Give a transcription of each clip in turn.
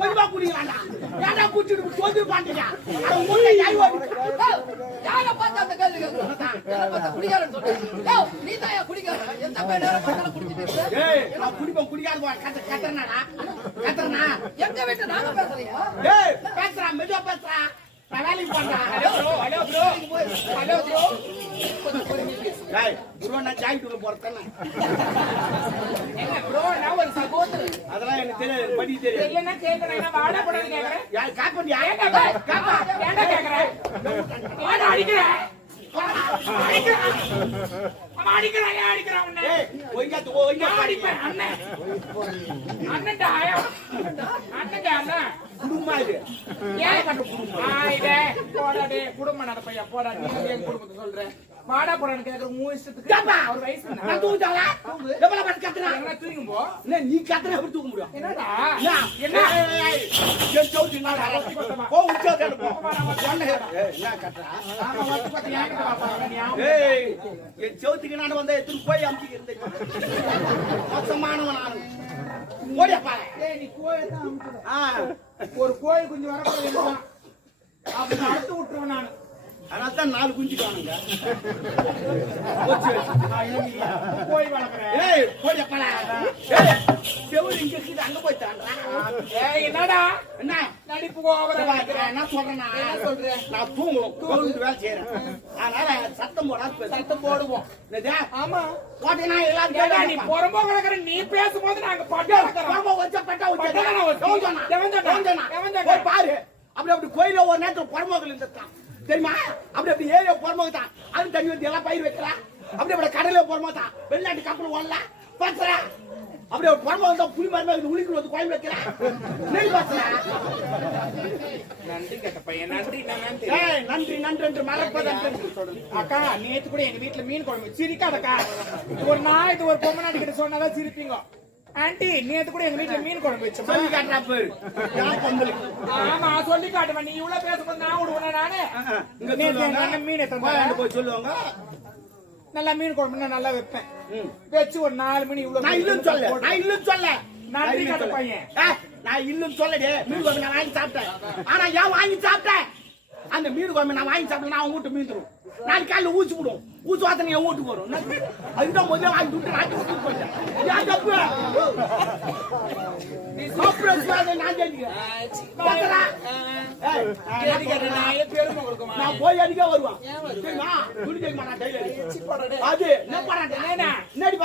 கொஞ்சமா குடிக்கிறாண்டா ஏன்டா குடிச்சிட்டு தோந்து பாண்டியா யாரை பார்த்து அந்த கேள்வி கேட்கிறேன் குடிக்காரன்னு சொல்றேன் நீ தான் குடிக்கார எந்த பேரும் குடிச்சிட்டு நான் குடிப்பேன் குடிக்காத கத்துறனாடா கத்துறனா எங்க வீட்டு நாங்க பேசுறியா பேசுறான் மெதுவா பேசுறான் நான் வேலைக்கு பண்றேன் ஹலோ ப்ரோ ப்ரோ நான் ஜாயிண்ட் போறேன் என்ன ப்ரோ நான் ஒரு சகோதரன் அதெல்லாம் எனக்கு தெரியாது படி தெரியாது இல்லன்னா கேக்குறேன் நான் வாடா படன்னு கேக்குறேன் யார் காப்பி காப்பா ஏன்டா கேக்குறேன் வாடா அடிக்கிறேன் அடிக்கிறான் உன்னை அடிப்பேன் அண்ணன் அண்ணன்டா அண்ணன் குடும்பமா இது குடும்பம் நடப்பையா போடா நீ என் குடும்பத்தை சொல்றேன் வாடா போறான்னு கேக்குற மூணு இஷ்டத்துக்கு அவர் வயசு தூங்கும் போ நீ கத்துற எப்படி தூக்க முடியும் என்னடா என்ன செவத்துக்கு நான் வந்த எத்தனை போய் அமுக்கிக்கிறேன் மோசமானவன் நானு ஓடியப்பா நீ கோயில் ஒரு கோயில் குஞ்சு வரக்கூடாது அப்படி அடுத்து விட்டுருவேன் நான் அதனால தான் 4 குஞ்சு காணுங்க கோழி வளர்க்குறேன் அங்க போய் தாண்டா என்னடா என்ன நடிப்பு என்ன சொல்றேன் நான் தூங்குவோம் வேலை செய்யறேன் அதனால சத்தம் போடாது சத்தம் போடுவோம் ஆமா போட்டேன்னா எல்லாரும் நீ புறம்போ கிடக்குற நீ பேசும்போது நாங்க பாரு அப்படி கோயில ஒரு நேரத்தில் புறம்போக்கில் இருந்துட்டான் தெரியுமா அப்படி ஏரியா புறம்போக்கு தான் அது தண்ணி வந்து எல்லாம் பயிர் வைக்கிறா அப்படி கடல புறம்போக்கு தான் வெளிநாட்டு கப்பல் ஓடலாம் பாத்துறா அப்படி ஒரு புறம்போக்கு தான் புலி மரமாக உளிக்கு வந்து கோயில் வைக்கிறா நெல் பாத்துறா நன்றி கேட்ட பையன் நன்றி நன்றி நன்றி என்று மறப்பதன் அக்கா நேத்து கூட எங்க வீட்டுல மீன் குழம்பு சிரிக்காதக்கா ஒரு நாள் இது ஒரு பொம்மை நாட்டு கிட்ட சொன்னாதான் சிரிப்பீங்க ஆண்டி நேத்து கூட எங்க வீட்டுல மீன் குழம்பு வச்சு சொல்லி காட்டுறா பேரு ஆமா சொல்லி காட்டுவேன் நீ இவ்வளவு பேசும்போது நான் விடுவேன் நானு மீன் போய் சொல்லுவாங்க நல்லா மீன் குழம்பு நல்லா வைப்பேன் வச்சு ஒரு 4 மணி இவ்வளவு நான் இல்லன்னு சொல்ல நன்றி காட்ட பையன் நான் இல்லன்னு சொல்லடே மீன் குழம்பு நான் வாங்கி சாப்பிட்டேன் ஆனா ஏன் வாங்கி சாப்பிட்டேன் அந்த மீன் குழம்பு நான் வாங்கி சாப்பிட்டேன் அவன் வீட்டு மீன் தரும் நாளைக்கு காலையில் ஊசி விடும் ஊசி வாத்தனை என் வீட்டுக்கு வரும் அதுதான் முதல்ல வாங்கி விட்டு நாட்டு வீட்டுக்கு போயிட்டேன் ஏன் தப்பு நான் போய் அடிக்க வருவான் அது என்னடி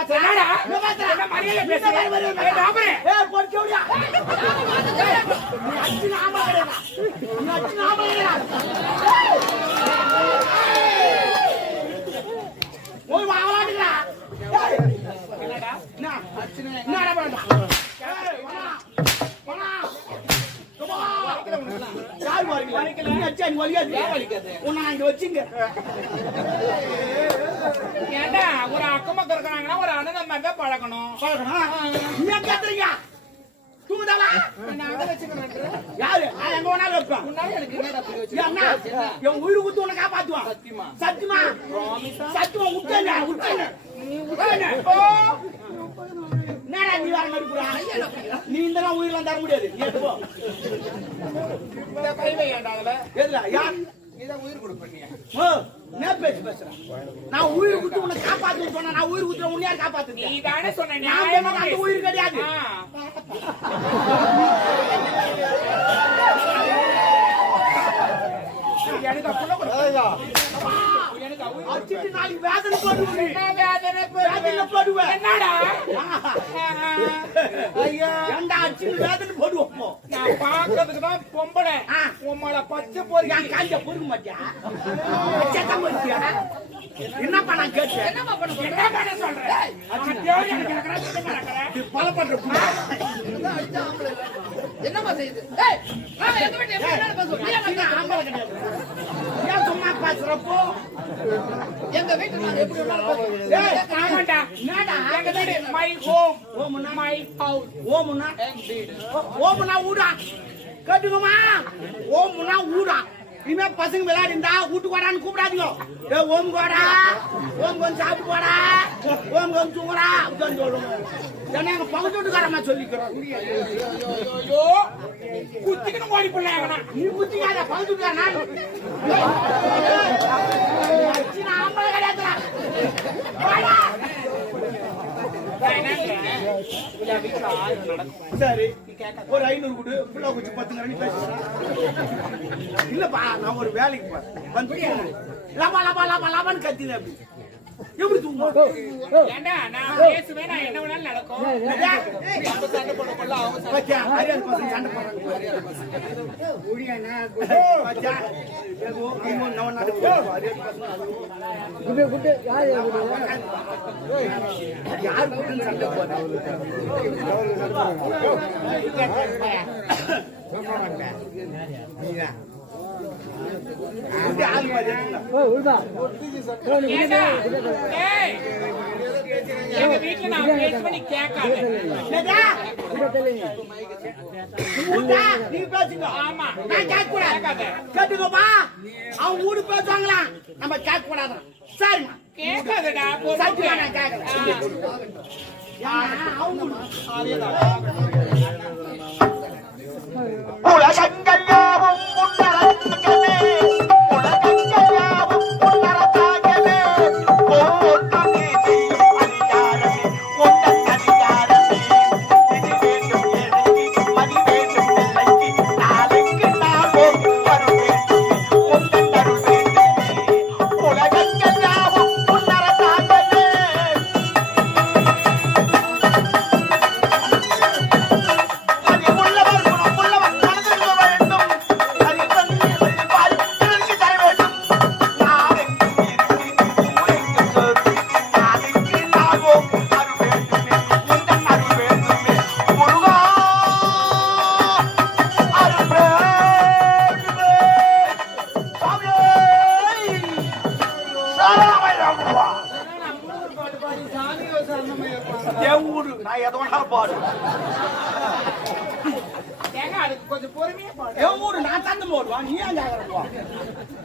போய் வாங்கலாட்டுங்களா ஏண்டா ஒரு அக்கம் பக்கம் இருக்கிறாங்கன்னா ஒரு அண்ணன் மாதிரி பழக்கணும் தூங்குதாவா யாரு எங்க வேணாலும் வைப்பேன் என் உயிர் குத்து உன்னை காப்பாத்துவான் சத்தியமா சத்தியமா விட்டேன் என்னடா நீ வர நடிப்புறா நீ இந்த உயிரெல்லாம் தர முடியாது எதுல யார் உயிர் கொடுப்பீங்க பேசுறேன் நான் உயிர் குத்து உன்னை காப்பாத்து சொன்ன நான் உயிர் குத்து உன்னை யார் காப்பாத்து நீ தானே சொன்ன அந்த உயிர் கிடையாது எனக்கு போடுவேன் என்னடா போடுவோம் நான் பாக்குறதுக்கு தான் பொம்பளை உம்மளை பச்சை போறீங்க காஞ்ச பொறுக்க மாட்டியா என்ன பண்ண கேட்டு என்ன பண்ண சொல்றேன் பல பண்ற என்னமா செய்யுது சும்மா பேசுறப்போ எங்க வீட்டுல நான் எப்படி மை ஹோம் மை ஹவுஸ் ஓமுன்னா ஊடா கேட்டுக்குமா ஓமுன்னா ஊடா இனிமே பசங்க விளையாடிண்டா வீட்டு கோடான்னு கூப்பிடாதீங்க. ஏ ஓம் கோடா, ஓம் கொஞ்சம் சாப்பிட்டு போடா, ஓம் கொஞ்சம் தூங்குறா அப்படின்னு சொல்லுவோம். ஏன்னா எங்க பக்கத்து வீட்டுக்காரமா சொல்லிக்கிறோம். குத்திக்கணும் ஓடி போடலாம். நீ குத்திக்காத பக்கத்து வீட்டுக்காரனா ஆம்பளை கிடையாதுடா. சரி ஒரு 500 கொடு, புள்ள குச்சி 10 கரண்டி பேசுறேன். இல்லப்பா நான் ஒரு வேலைக்கு போறேன் வந்து லபா லபா லபா லபான்னு கத்தினேன். அப்படி எப்படி தூங்குவோம்? ஏண்டா நான் பேசுவேன், நான் என்ன வேணாலும் நடக்கும். நம்ம சண்டை போடல, அவங்க பச்சா அரியான் பசங்க சண்டை போடுறாங்க. ஓடியானா பச்சா ஏகோ நம்ம நவ நாடு அரியான் பசங்க குடு குடு யார் யார் குடு சண்டை போடுறாங்க. நீங்க ஆள் மாதிரி உள்தா எங்க வீட்டுல நான் பேச பண்ணி கேட்காத. நீ பேசுங்க. ஆமா நான் கேட்க கூடாது. கேட்டுக்கோப்பா, அவன் ஊடு பேசுவாங்களா, நம்ம கேட்க கூடாது. சரிம்மா கேட்காதடா. சத்தியமா நான் கேட்கல. உலகங்கள்யாவும் உன்னரத்தாகவே, உலகங்கள்யாவும் உன்னரத்தாகவே, போட்டு நீதி அதிகாரமே, உன்னன் அதிகாரமே, இது வேண்டும் எனக்கு, மதி வேண்டும் பிள்ளைக்கு, நாளைக்கு நாளோடு வரும் வேண்டுமே, உன்னன் அருள் வேண்டுமே, உலகங்கள்யாவும் உன்னரத்தாகவே. என் ஊரு நான் எதை வேணாலும் பாடு. ஏங்க அதுக்கு கொஞ்சம் பொறுமையா பாடு. என் ஊரு நான் தந்து போடுவான். நீ ஏன் கேட்கறப்போ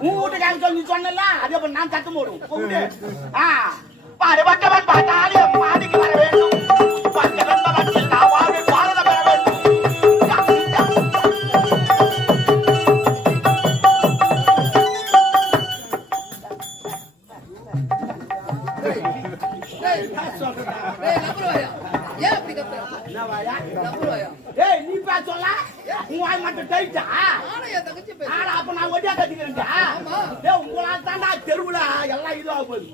உன் வீட்டுக்காரங்க சொல்லி சொன்னல, அதே போல நான் தத்து போடுவோம். கூப்பிடு. பாடுபட்டவன் பாட்டாளியம் பாடிக்கு வர வேண்டும், பஞ்சவன் பவத்தில் நான் வாழ்வை பாரத பெற வேண்டும். ஏய் நீ பேசல, உன் வாய் மட்டும் டைட்டா. ஆனா அப்ப நான் ஒட்டியா கத்திக்கிறேன்டா. ஏய் உங்களா தாண்டா தெருவுல எல்லாம் இதுவா போகுது.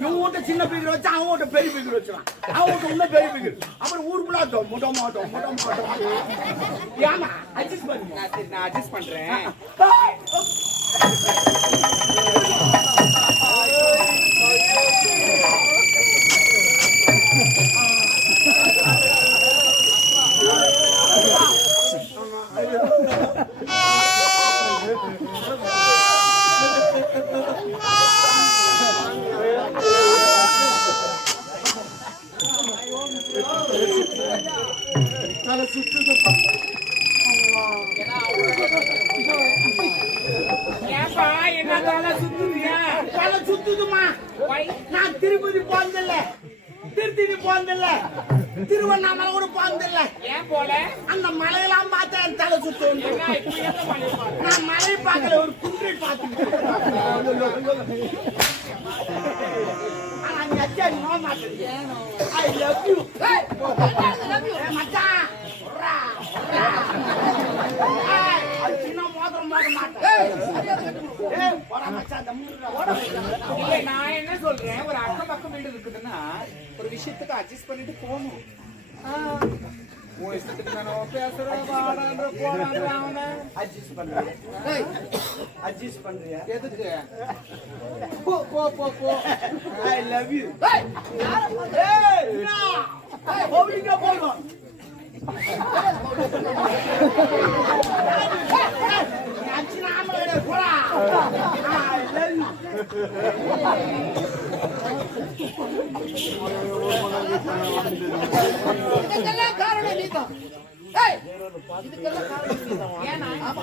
இவன் வீட்டு சின்ன பீக்கர் வச்சு அவன் வீட்டு பெரிய பீக்கர் வச்சுறான். அவன் வீட்டு இன்னும் பெரிய பீக்கர். அப்புறம் ஊருக்குள்ள முட்டை மாட்டோம் முட்டை மாட்டோம். ஏமா அட்ஜஸ்ட் பண்ணு. நான் அட்ஜஸ்ட் பண்றேன். ஏப்பா என்ன தலை சுத்துறியா? தலை சுத்துதுமா. நான் திருப்பதி போனதில்ல, திருத்தணி போனதில்ல, திருவண்ணாமலை கூட போனதில்ல. ஏன் போல? அந்த மலையெல்லாம் பார்த்தா என் தலை சுத்தும். என்ன இப்ப எந்த மலை பாரு? நான் மலை பார்க்கல, ஒரு குன்றை பார்த்துக்கிட்டேன். ஆனா நீ அச்சா நீ நோக மாட்டேங்க. I love you. ஏய் மச்சான் உர்ரா, உர்ரா. ஏய் அது சின்ன மோதிரம் மோத மாட்டேன். ஏய் போடா மச்சான், தம்முடா ஓட. இல்ல நான் என்ன சொல்றேன், ஒரு அக்கம் பக்கம் வீடு இருக்குதுன்னா ஒரு விஷயத்துக்கு அட்ஜஸ்ட் பண்ணிட்டு போகணும். உன் இஷ்டத்துக்கு நானும் பேசுறேன், வாடான்ற போடான்ற அவனை அட்ஜஸ்ட் பண்றியா? அட்ஜஸ்ட் பண்றியா? எதுக்கு? போ போ போ போ. I love you. ஏய் என்ன? ஓவிங்க போறோம். அச்சி நாமளே போடா. I love you. இதுக்கெல்லாம் காரணம் நீதான். ஏய் இதுக்கெல்லாம் காரணம் நீதான். ஏன்னா ஆமா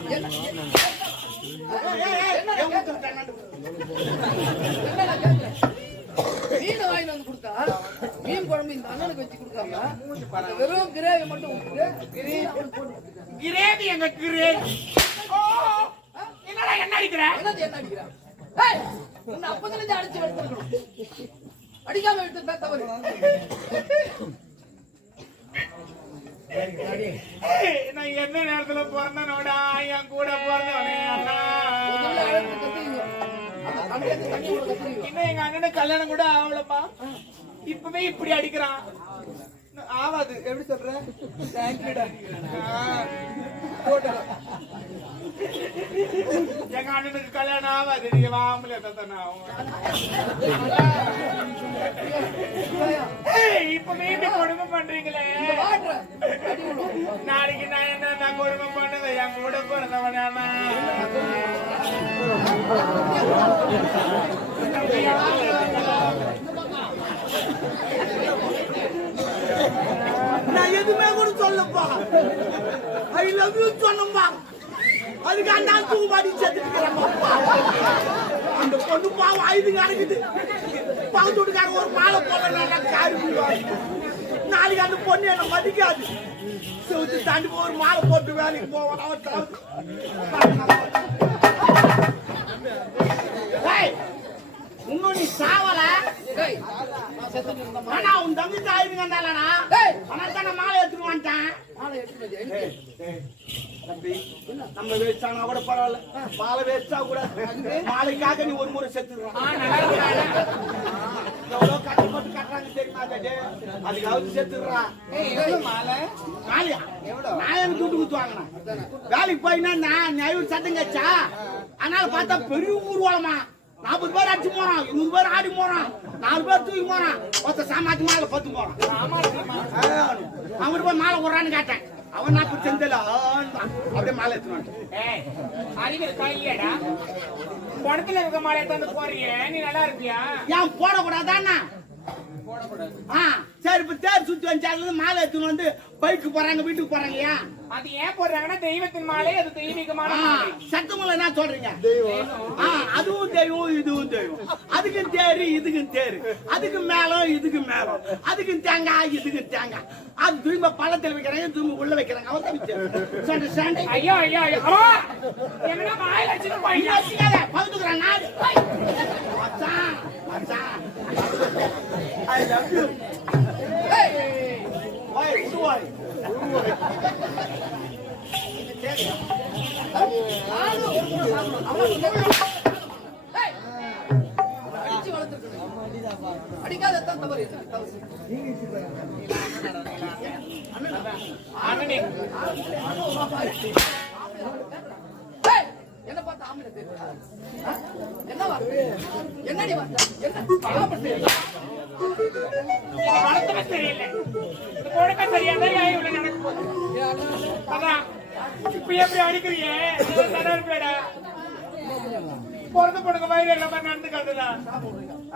என் வீட்டு அண்ணன் என்னடா கேக்குறேன்? மீன் வாங்கிட்டு வந்து கொடுத்தா மீன் குழம்பு இந்த அண்ணனுக்கு வச்சு கொடுக்காம அந்த வெறும் கிரேவி மட்டும் கிரேவி எங்க கிரேவி என்னடா என்ன அடிக்கிற என்னது என்ன அடிக்கிறா? ஏய், உன்னை அப்பத்துல இருந்து அடிச்சு எடுத்துக்கணும். அடிக்காம எடுத்துட்டா தவறு. நான் என்ன நேரத்துல பிறந்தனோடா என் கூட பிறந்தவனே அண்ணா. முதல்ல அழைப்பு கத்துறீங்க. அந்த தண்ணியத்தை தண்ணி கூட கத்துறீங்க. இன்னும் எங்க அண்ணனுக்கு கல்யாணம் கூட ஆகலப்பா, இப்பவே இப்படி அடிக்கிறான். ஆவாது எப்படி சொல்ற? தேங்க்யூடா. எங்க அண்ணனுக்கு கல்யாணம் ஆகாது, நீங்க வாமல இப்ப மீண்டும் கொடுமை பண்றீங்களே. நாளைக்கு நான் என்ன கொடுமை பண்ணுவேன் என் கூட பிறந்தவனா? நான் எதுவுமே கூட சொல்லப்பா. ஐ லவ் யூ சொன்னப்பா. அதுக்கு அந்த தூபாடி செத்துக்கிறப்பா. அந்த பொண்ணு பாவம் ஐந்து கணக்குது. பக்கத்து வீட்டுக்கார ஒரு மாலை போடலாம் காரி நாளைக்கு அந்த பொண்ணு என்ன மதிக்காது. செவுத்து தாண்டி ஒரு மாலை போட்டு வேலைக்கு போவான். இன்னும் நீ சாவல. டேய், நான் செத்துட்டு இருந்தேன். ஆனா உன் தம்பி தாயுங்க இருந்தாலனா டேய், அவன் மாலை எடுத்துட்டு வந்துட்டான். மாலை எடுத்துட்டு வந்து தம்பி நம்ம வேஸ்டானா கூட பரவாயில்ல, மாலை வேஸ்டா கூட மாலைக்காக நீ ஒரு முறை செத்துடுறான். எவ்வளவு கஷ்டப்பட்டு கட்டுறாங்க தெரியுமா? அதுக்காவது செத்துடுறான். மாலையா நான் எனக்கு துட்டு குத்து வாங்கினேன். வேலைக்கு போயினா நான் நைவர் சட்டம் கச்சா. அதனால பார்த்தா பெரிய ஊர்வலமா 40 பேர் அடிச்சு போறான், 100 பேர் ஆடி போறான், 4 பேர் தூக்கி போறான், ஒருத்த சாமாத்தி மாலை 10 போறான். அவன் போய் மாலை விடுறான்னு கேட்டேன். அவன் நான் செந்தல அப்படியே மாலை எடுத்துவான். அறிவியல் கையிலடா படத்துல இருக்க மாலையை தந்து போறியே, நீ நல்லா இருப்பியா? ஏன் போடக்கூடாதாண்ணா? சரி, இப்ப தேர் சுத்தி வந்து மாலை எடுத்துன்னு வந்து பைக்கு போறாங்க, வீட்டுக்கு போறாங்க. ஏன் அது ஏன் போடுறாங்கன்னா தெய்வத்தின் மாலை, அது தெய்வீகமான மாலை. சத்தமுள்ள என்ன சொல்றீங்க? அதுவும் தெய்வம் இதுவும் தெய்வம். அதுக்கும் தேரு இதுக்கும் தேரு, அதுக்கு மேலும் இதுக்கு மேலும், அதுக்கும் தேங்காய் இதுக்கும் தேங்காய். அது திரும்ப பள்ளத்தில் வைக்கிறாங்க, திரும்ப உள்ள வைக்கிறாங்க. அவன் ஐயோ ஐயோ ஐயோ என்ன மாலை வச்சுட்டு போயிட்டு பகுத்துக்கிறான் நாடு. மச்சான் மச்சான் I love you. ஏய், ஓய் உடுவாய் உடுவாய். ஏய், அடிச்சு வளர்த்துக்கணும். அடிக்காததான் தவறு. அண்ணனே ஏய், என்ன பார்த்தா ஆம்பளை தெரியுதா? என்ன வார்த்தை? என்னடி வார்த்தை? என்ன ஆம்பளை? வளர்த்தவே தெரியல, இந்த கொடுக்க சரியாதான் இவ்வளவு நடக்கும் போது. அதான் இப்ப எப்படி அடிக்கிறியே பேடா பிறந்த பொண்ணுங்க வயிறு எல்லாமே நடந்துக்காதுதான்.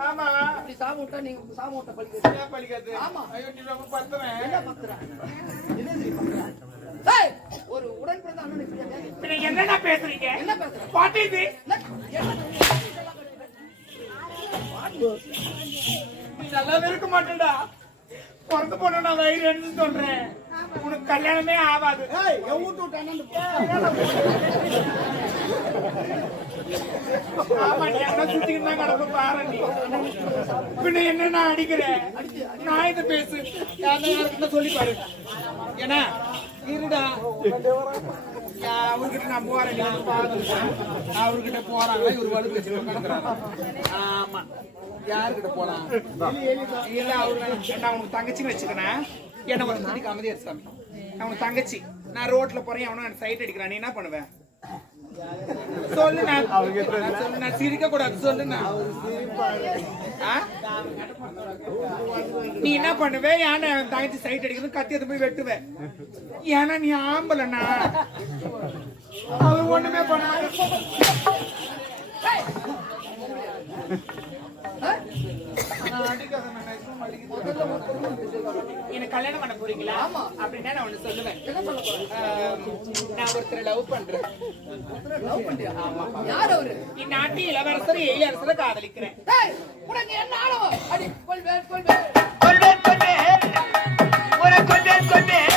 ஆமா, அப்படி சாம விட்டா நீங்க சாம விட்ட பழிக்கிறது. ஏன் பழிக்காது? ஆமா. ஐயோ நீ ரொம்ப பத்துறேன். என்ன பத்துறேன்? ஏய், ஒரு உடன் பிறந்த அண்ணனை இப்படியா கேக்குறீங்க? இப்ப நீங்க என்னடா பேசுறீங்க? என்ன பேசுற? What is this? நீ நல்லாவே இருக்க மாட்டேன்டா. பிறந்த பொண்ணு நான் வயிறு எடுத்து சொல்றேன், உனக்கு கல்யாணமே ஆகாது. ஏய் என் வீட்டு விட்டானு ஆமா, நீ என்ன சுத்திக்கிட்டு தான் கிடக்க பாரு. நீ பின்ன என்ன அடிக்கிறேன்? நான் இதை பேசு யாருக்கிட்ட சொல்லி பாரு. ஏன்னா இருடா, அவர்கிட்ட நான் போறேன், அவர்கிட்ட போறாங்க, இவர் வலு பேச்சு கிடக்குறாங்க. ஆமா, யாருக்கிட்ட போலாம்? இல்ல அவரு நான் உனக்கு தங்கச்சின்னு வச்சுக்கிறேன். என்ன ஒரு குட்டி காமெடியா சாமி, நான் உனக்கு தங்கச்சி, நான் ரோட்ல போறேன், அவனும் சைட் அடிக்கிறான், நீ என்ன பண்ணுவேன் சொல்லு? நான் சிரிக்க கூடாது, சொல்லு. நீ என்ன பண்ணுவே? ஏன்னா தங்கச்சி சைட் அடிக்கிறது கத்தி எடுத்து போய் வெட்டுவேன். ஏன்னா நீ ஆம்பலண்ணா. அவர் ஒண்ணுமே பண்ணாது. என்ன கல்யாணம் பண்ண போறீங்களா? ஆமா. அப்படின்னா நான் ஒண்ணு சொல்லுவேன். என்ன சொல்ல போற? நான் ஒருத்தரை லவ் பண்றேன். லவ் பண்றியா? யார் அவரு? இந்நாட்டு இளவரசர் எழிலரசரை காதலிக்கிறேன். டேய், உனக்கு என்ன ஆளவோ? அடி கொல்வேன் கொல்வேன். கொள்வேன் கொள்வேன் உன கொள்வேன் கொள்வேன்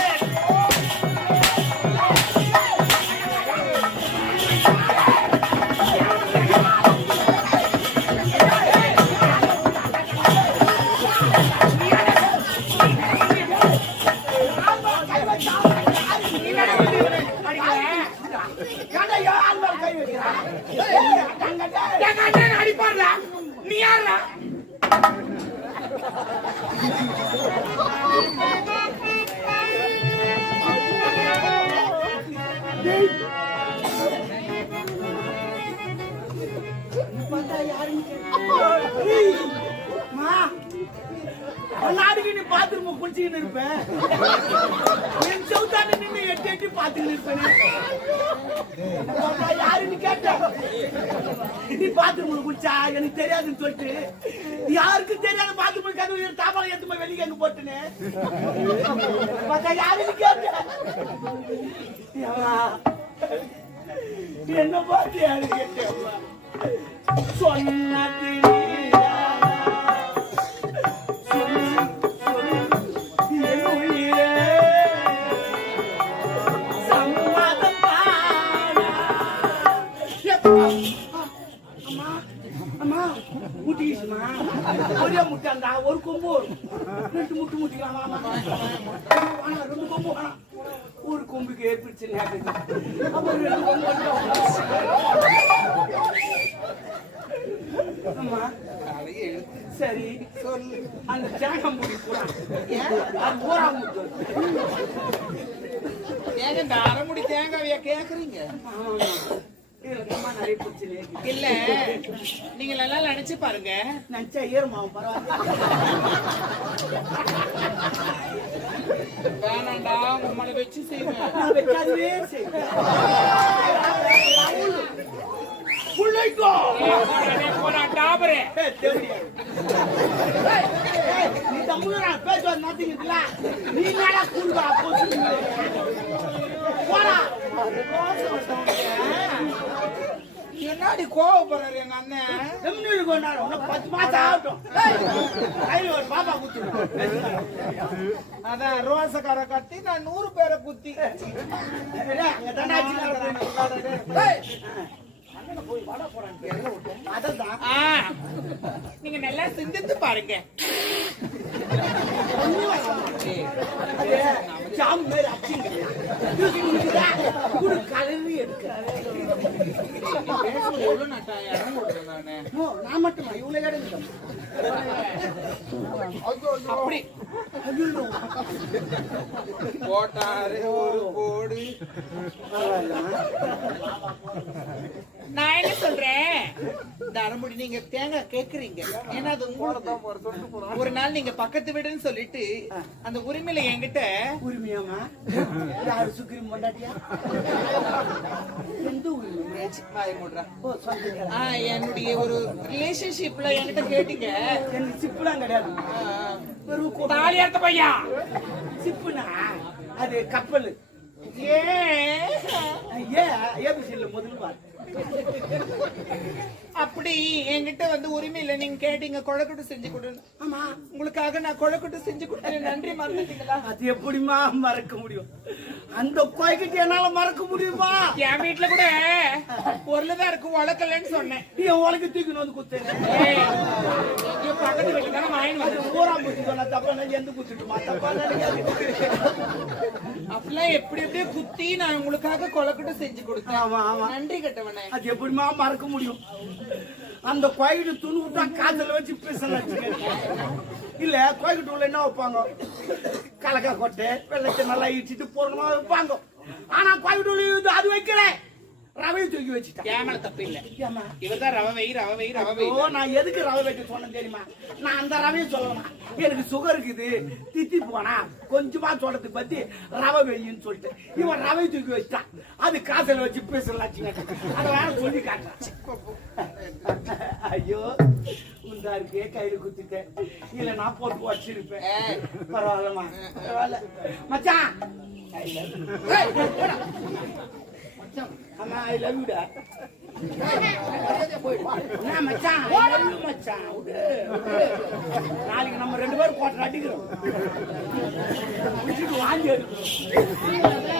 அடிப்பாடுறா நீ யாரா? நாடுக்கு நீ பாத்ரூம் குளிச்சுக்கிட்டு இருப்பேன். என் செவுத்தாண்ட நின்று எட்டி எட்டி பாத்துக்கிட்டு இருப்பேன். யாருன்னு கேட்ட நீ பாத்ரூம்ல குளிச்சா எனக்கு தெரியாதுன்னு சொல்லிட்டு யாருக்கும் தெரியாத பாத்ரூம் கதவு தாபால எடுத்து போய் வெளியே எங்க போட்டுன்னு யாருன்னு கேட்ட என்ன பார்த்து யாரு கேட்டேன் சொன்னது ஒரே முட்டாண்டா ஒரு கொம்பு ரெண்டு முட்டு முட்டிக்கலாம் ரெண்டு கொம்பு ஒரு கொம்புக்கு ஏற்படுச்சு அப்புறம் ரெண்டு கொம்பு ஆமா சரி சொல்லு அந்த தேங்காய் மூடி கூட அது ஊரா முட்டு ஏங்க இந்த அரைமுடி தேங்காவையா கேக்குறீங்க? இல்ல நீங்க நல்லா நினைச்சு பாருங்க. நினைச்சா ஏறுமாவும் பரவாயில்ல. வேணாண்டா உங்களை வச்சு செய்வேன். வைக்காதவே செய்வேன். நீ தமிழ் பேசுவது மாத்தீங்கல்ல நீ நாடா கூடுவா போடா என்னாடி கோவப்படுறாரு எங்க அண்ணன்? செம்மீன் கொண்டாடு உனக்கு 10 மாசம் ஆகட்டும். கையில் ஒரு பாப்பா குத்துடும். அதான் ரோசக்கார கத்தி நான் 100 பேரை குத்தி நீங்க நல்லா சிந்தித்து பாருங்க. நான் மட்டுமா இவ்வளவு கிடையாது அப்படி போட்டாரு ஒரு போடு. நான் என்ன சொல்றேன், தரமுடி நீங்க தேங்காய் கேக்குறீங்க. ஏன்னா அது உங்களுக்கு ஒரு நாள் நீங்க பக்கத்து வீடுன்னு சொல்லிட்டு அந்த உரிமையில என்கிட்ட உரிமையாமா யாரு சுக்ரீம் கொண்டாட்டியா எந்த உரிமை என்னுடைய ஒரு ரிலேஷன்ஷிப்ல என்கிட்ட கேட்டீங்க. எனக்கு சிப்புலாம் கிடையாது. தாலியார்த்த பையா சிப்புனா அது கப்பல். ஏபிசில முதல் பார் அப்படி என்கிட்ட வந்து உரிமை இல்ல. நீங்க கேட்டீங்க கொழக்கட்டு செஞ்சு கொடு. ஆமா உங்களுக்காக நான் கொழக்கட்டு செஞ்சு கொடுத்தேன். நன்றி மறந்துட்டீங்களா? அது எப்படிமா மறக்க முடியும்? அந்த கோய்கிட்ட என்னால மறக்க முடியுமா? என் வீட்டுல கூட பொருள்தான் இருக்கு உழக்கலன்னு சொன்னேன். என் உலக தூக்கி வந்து குத்தேன். பக்கத்து வீட்டுல தானே வாங்கி வந்து ஊராம் குத்தி சொன்னா தப்பா எந்த குத்துட்டுமா தப்பா அப்பெல்லாம் எப்படி எப்படியே குத்தி நான் உங்களுக்காக கொழக்கட்டு செஞ்சு கொடுத்தேன். ஆமா ஆமா நன்றி கட்டவனே. அது எப்படிமா மறக்க முடியும்? அந்த கோயிட்டு துணி விட்டா காதல வச்சு பேசலாம். இல்ல கோயிட்டு உள்ள என்ன வைப்பாங்க? கலக்கா கொட்டை வெள்ளத்தை நல்லா இடிச்சிட்டு பூர்ணமா வைப்பாங்க. ஆனா கோயிட்டு அது வைக்கல, ரவையை தூக்கி வச்சுட்டா. கேமரா தப்பு இல்ல. இவர்தான் ரவை வை ரவை வை ரவை வை. நான் எதுக்கு ரவை வைக்க சொன்னேன் தெரியுமா? நான் அந்த ரவையை சொல்லலாம். எனக்கு சுகர் இருக்குது, தித்தி போனா கொஞ்சமா சொல்றதுக்கு பத்தி ரவை வெயின்னு சொல்லிட்டு இவன் ரவை தூக்கி வச்சுட்டான். அது காசல வச்சு பேசலாம். அதை வேற சொல்லி காட்டுறான். ஐயோ உண்டா இருக்கே கையில குத்திட்டேன் இல்ல நான் போட்டு வச்சிருப்பேன் பரவாயில்லம்மா பரவாயில்ல மச்சான் அம்மா ஐ லவ் யூடா என்ன மச்சான் ஐ லவ் யூ மச்சான் விடு நாளைக்கு நம்ம 2 பேரும் போட்டு அடிக்கிறோம் வாங்கி எடுக்கிறோம்